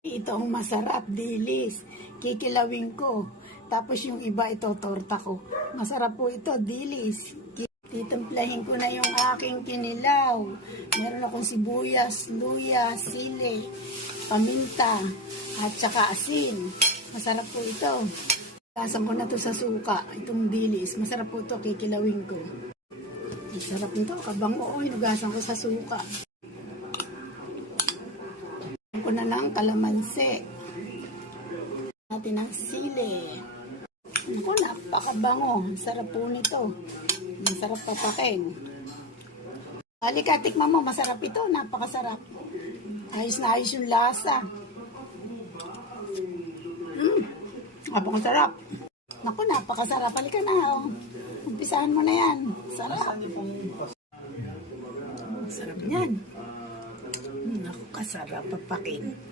Ito ang masarap, dilis. Kikilawin ko. Tapos yung iba ito, torta ko. Masarap po ito, dilis. Titimplahin ko na yung aking kinilaw. Meron akong sibuyas, luya, sili, paminta, at saka asin. Masarap po ito. Lasan ko na to sa suka, itong dilis. Masarap po ito, kikilawin ko. Masarap nito, kabango. Hinugasan ko sa suka. Ko na lang kalamansi. Natin ang sili. Naku, napakabango. Sarap po nito. Masarap papakin. Halika, tikman mo. Masarap ito. Napakasarap. Ayos na ayos yung lasa. Napakasarap. Naku, napakasarap. Halika na. Oh. Umpisahan mo na yan. Sarap. Sarap yan. Naku, kasarap papakin.